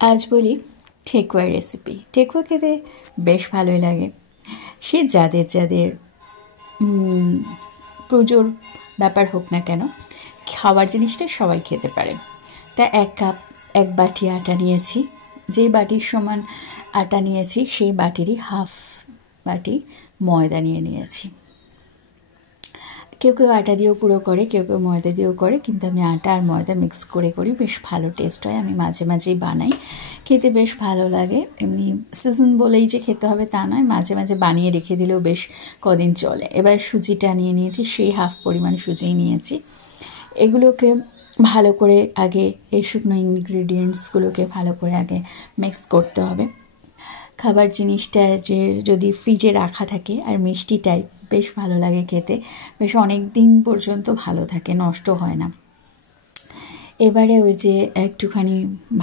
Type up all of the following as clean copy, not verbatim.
আজ বলি ঠেকুয়ার রেসিপি। ঠেকুয়া খেতে বেশ ভালোই লাগে। সে যাদের যাদের পুজোর ব্যাপার হোক না কেন, খাবার জিনিসটা সবাই খেতে পারে। তা এক বাটি আটা নিয়েছি। যে বাটির সমান আটা নিয়েছি সেই বাটিরই হাফ বাটি ময়দা নিয়েছি। কেউ কেউ আটা দিয়েও পুরো করে, কেউ কেউ ময়দা দিয়েও করে, কিন্তু আমি আটা আর ময়দা মিক্স করি, বেশ ভালো টেস্ট হয়। আমি মাঝে মাঝেই বানাই, খেতে বেশ ভালো লাগে। এমনি সিজন বলেই যে খেতে হবে তা নয়, মাঝে মাঝে বানিয়ে রেখে দিলেও বেশ কদিন চলে। এবার সুজিটা নিয়েছি, সেই হাফ পরিমাণ সুজি নিয়েছি। এগুলোকে ভালো করে আগে, এই শুকনো ইনগ্রিডিয়েন্টসগুলোকে ভালো করে আগে মিক্স করতে হবে। খাবার জিনিসটা যে যদি ফ্রিজে রাখা থাকে আর মিষ্টি টাইপ, বেশ ভালো লাগে খেতে, বেশ অনেক দিন পর্যন্ত ভালো থাকে, নষ্ট হয় না। এবারে ওই যে একটুখানি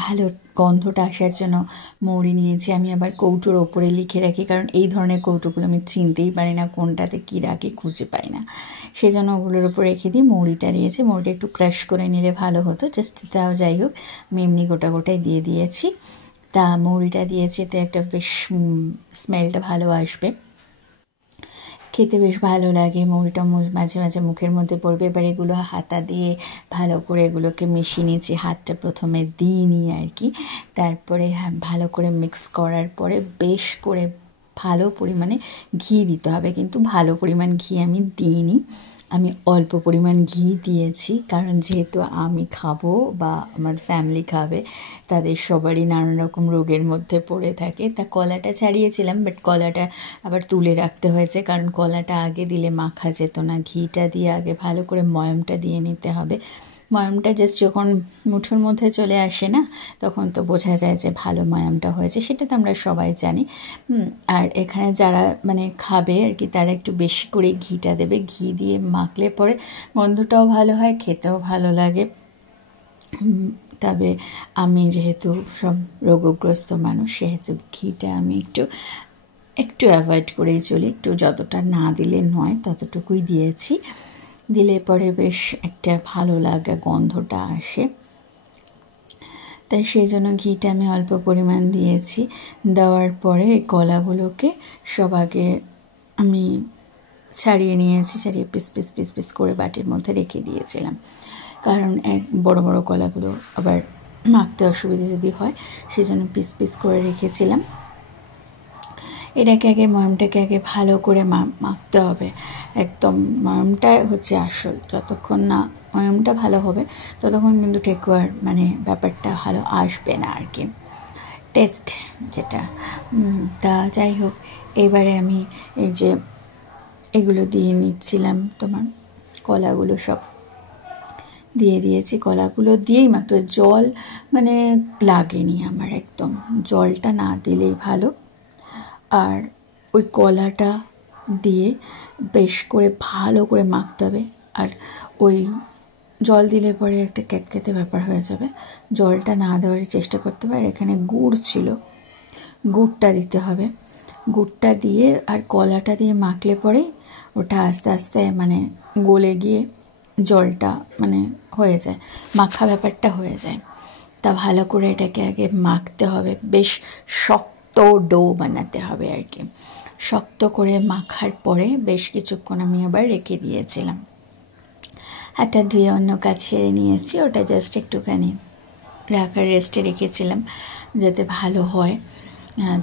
ভালো গন্ধটা আসার জন্য মৌরি নিয়েছি। আমি আবার কৌটোর ওপরে লিখে রাখি, কারণ এই ধরনের কৌটোগুলো আমি চিনতেই পারি না কোনটাতে কী রাখি, খুঁজে পাই না। সেই জন্য ওগুলোর ওপর রেখে দিই। মৌরিটা নিয়েছি, মৌরিটা একটু ক্রাশ করে নিলে ভালো হতো, জাস্ট তাও যাই হোক, আমি এমনি গোটাই দিয়ে দিয়েছি। তা মৌরিটা দিয়েছি, এতে একটা বেশ স্মেলটা ভালো আসবে, খেতে বেশ ভালো লাগে। মৌরিটা মাঝে মাঝে মুখের মধ্যে পড়বে। এবার এগুলো হাতা দিয়ে ভালো করে এগুলোকে মিশিয়ে নিয়েছি। হাতটা প্রথমে দিইনি আর কি, তারপরে ভালো করে মিক্স করার পরে বেশ করে ভালো পরিমাণে ঘি দিতে হবে, কিন্তু ভালো পরিমাণ ঘি আমি দিইনি, আমি অল্প পরিমাণ ঘি দিয়েছি। কারণ যেহেতু আমি খাবো বা আমার ফ্যামিলি খাবে, তাদের সবারই নানান রকম রোগের মধ্যে পড়ে থাকে। তা কলাটা ছাড়িয়েছিলাম, বাট কলাটা আবার তুলে রাখতে হয়েছে, কারণ কলাটা আগে দিলে মাখা যেত না। ঘিটা দিয়ে আগে ভালো করে ময়ামটা দিয়ে নিতে হবে। ময়ামটা জাস্ট যখন মুঠোর মধ্যে চলে আসে না, তখন তো বোঝা যায় যে ভালো ময়ামটা হয়েছে, সেটা তো আমরা সবাই জানি। আর এখানে যারা মানে খাবে আর কি, তারা একটু বেশি করে ঘিটা দেবে। ঘি দিয়ে মাখলে পরে গন্ধটাও ভালো হয়, খেতেও ভালো লাগে। তবে আমি যেহেতু সব রোগগ্রস্ত মানুষ, সেহেতু ঘিটা আমি একটু অ্যাভয়েড করেই চলি। একটু যতটা না দিলে নয় ততটুকুই দিয়েছি, দিলে পরে বেশ একটা ভালো লাগা গন্ধটা আসে। তাই সেই জন্য ঘিটা আমি অল্প পরিমাণ দিয়েছি। দেওয়ার পরে এই কলাগুলোকে সব আগে আমি ছাড়িয়ে নিয়েছি, ছাড়িয়ে পিস পিস পিস পিস করে বাটির মধ্যে রেখে দিয়েছিলাম। কারণ বড় বড় কলাগুলো আবার মাখতে অসুবিধা যদি হয়, সেই জন্য পিস পিস করে রেখেছিলাম। এটাকে আগে ময়ামটাকে আগে ভালো করে মাখতে হবে। একদম ময়ামটা হচ্ছে আসল, যতক্ষণ না ময়ামটা ভালো হবে ততক্ষণ কিন্তু ঠেকুয়ার মানে ব্যাপারটা ভালো আসবে না আর কি, টেস্ট যেটা। তা যাই হোক, এবারে আমি এই যে এগুলো দিয়ে নিচ্ছিলাম, তোমার কলাগুলো সব দিয়ে দিয়েছি। কলাগুলো দিয়েই মাত্র জল মানে লাগেনি আমার, একদম জলটা না দিলেই ভালো। আর ওই কলাটা দিয়ে বেশ করে ভালো করে মাখতে হবে। আর ওই জল দিলে পরে একটা ক্যাতক্যাতে ব্যাপার হয়ে যাবে, জলটা না দেওয়ার চেষ্টা করতে হবে। আর এখানে গুড় ছিল, গুড়টা দিতে হবে। গুড়টা দিয়ে আর কলাটা দিয়ে মাখলে পরেই ওটা আস্তে আস্তে মানে গলে গিয়ে জলটা মানে হয়ে যায়, মাখা ব্যাপারটা হয়ে যায়। তা ভালো করে এটাকে আগে মাখতে হবে, বেশ শক্ত ডো বানাতে হবে আর কি। শক্ত করে মাখার পরে বেশ কিছুক্ষণ আমি আবার রেখে দিয়েছিলাম। হাতটা ধুয়ে অন্য কাজ সেরে নিয়েছি, ওটা জাস্ট একটুখানি রাখার রেস্টে রেখেছিলাম যাতে ভালো হয়।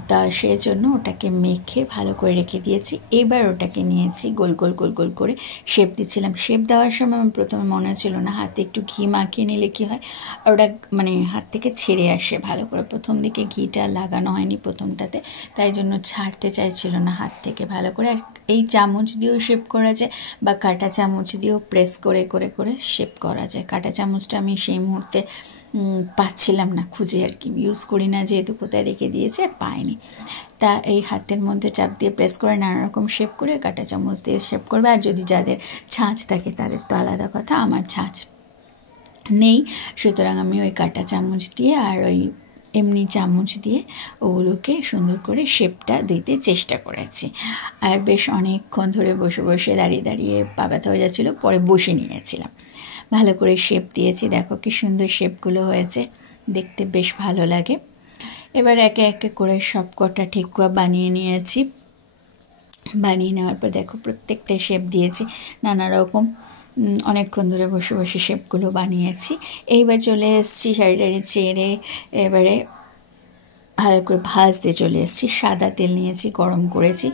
তা সেই জন্য ওটাকে মেখে ভালো করে রেখে দিয়েছি। এবার ওটাকে নিয়েছি, গোল গোল গোল গোল করে শেপ দিচ্ছিলাম। শেপ দেওয়ার সময় আমার প্রথমে মনে ছিল না হাতে একটু ঘি মাখিয়ে নিলে কী হয়, ওটা মানে হাত থেকে ছেড়ে আসে ভালো করে। প্রথম দিকে ঘিটা লাগানো হয়নি প্রথমটাতে, তাই জন্য ছাড়তে চাইছিল না হাত থেকে ভালো করে। আর এই চামচ দিয়েও শেপ করা যায় বা কাঁটা চামচ দিয়েও প্রেস করে করে করে শেপ করা যায়। কাঁটা চামচটা আমি সেই মুহূর্তে পাচ্ছিলাম না খুঁজে আর কি, ইউজ করি না যেহেতু, কোথায় রেখে দিয়েছে আর পাইনি। তা এই হাতের মধ্যে চাপ দিয়ে প্রেস করে নানা রকম শেপ করে কাঁটা চামচ দিয়ে শেপ করবে। আর যদি যাদের ছাঁচ থাকে তাদের তো আলাদা কথা, আমার ছাঁচ নেই, সুতরাং আমি ওই কাঁটা চামচ দিয়ে আর ওই এমনি চামচ দিয়ে ওগুলোকে সুন্দর করে শেপটা দিতে চেষ্টা করেছি। আর বেশ অনেকক্ষণ ধরে বসে বসে দাঁড়িয়ে দাঁড়িয়ে পা ব্যথা হয়ে যাচ্ছিলো, পরে বসে নিয়েছিলাম, ভালো করে শেপ দিয়েছি। দেখো কি সুন্দর শেপগুলো হয়েছে, দেখতে বেশ ভালো লাগে। এবার একে একে করে সব কটা ঠেকুয়া বানিয়ে নিয়েছি। বানিয়ে নেওয়ার পর দেখো প্রত্যেকটাই শেপ দিয়েছি নানা রকম, অনেকক্ষণ ধরে বসে বসে শেপগুলো বানিয়েছি। এইবার চলে এসেছি শাড়ি টাড়ি ছেড়ে, এবারে ভালো করে ভাজতে চলে এসেছি। সাদা তেল নিয়েছি, গরম করেছি,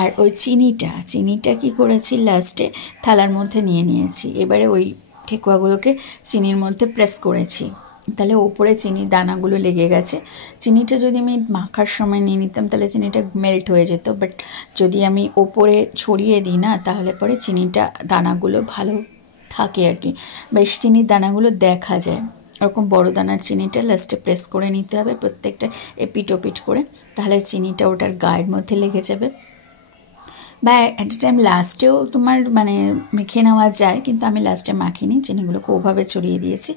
আর ওই চিনিটা কি করেছি লাস্টে থালার মধ্যে নিয়ে নিয়েছি। এবারে ওই ঠেকুয়াগুলোকে চিনির মধ্যে প্রেস করেছি, তাহলে ওপরে চিনির দানাগুলো লেগে গেছে। চিনিটা যদি আমি মাখার সময় নিয়ে নিতাম তাহলে চিনিটা মেল্ট হয়ে যেত, বাট যদি আমি ওপরে ছড়িয়ে দিই না তাহলে পরে চিনিটা দানাগুলো ভালো থাকে আর কি, বেশ চিনির দানাগুলো দেখা যায়। ওরকম বড় দানার চিনিটা লাস্টে প্রেস করে নিতে হবে প্রত্যেকটা এপিট ওপিট করে, তাহলে চিনিটা ওটার গায়ের মধ্যে লেগে যাবে। বা অ্যাট এ টাইম লাস্টেও তোমার মানে মেখে নেওয়া যায়, কিন্তু আমি লাস্টে মাখিনি, চিনিগুলোকে ওভাবে ছড়িয়ে দিয়েছি,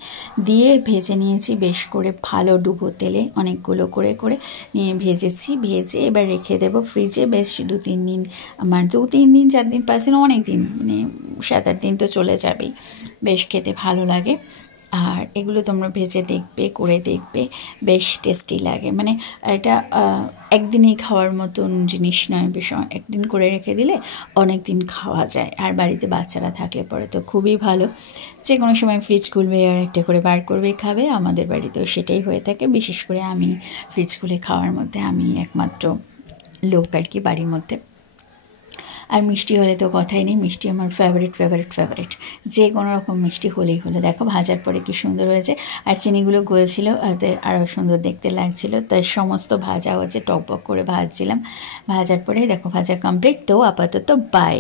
দিয়ে ভেজে নিয়েছি বেশ করে ভালো ডুবো তেলে অনেকগুলো করে করে নিয়ে ভেজেছি। ভেজে এবার রেখে দেবো ফ্রিজে বেশ 2-3 দিন, আমার 2-3 দিন 4 দিন 5 দিন অনেক দিন, মানে 7-8 দিন তো চলে যাবেই, বেশ খেতে ভালো লাগে। আর এগুলো তোমরা ভেজে দেখবে, করে দেখবে, বেশ টেস্টি লাগে। মানে এটা একদিনেই খাওয়ার মতন জিনিস নয়, বেশ একদিন করে রেখে দিলে অনেক দিন খাওয়া যায়। আর বাড়িতে বাচ্চারা থাকলে পরে তো খুবই ভালো, যে কোনো সময় ফ্রিজ খুলবে আর একটা করে বার করবে খাবে। আমাদের বাড়িতেও সেটাই হয়ে থাকে, বিশেষ করে আমি ফ্রিজ খুলে খাওয়ার মধ্যে আমি একমাত্র লোক আর কি বাড়ির মধ্যে। আর মিষ্টি হলে তো কথাই নেই, মিষ্টি আমার ফেভারিট, যে কোনো রকম মিষ্টি হলেই হলো। দেখো ভাজার পরে কি সুন্দর হয়েছে, আর চিনিগুলো গলছিল, আরও সুন্দর দেখতে লাগছিল। তাই সমস্ত ভাজা হচ্ছে, টকবক করে ভাজছিলাম। ভাজার পরে দেখো ভাজা কমপ্লিট। তো আপাতত বাই।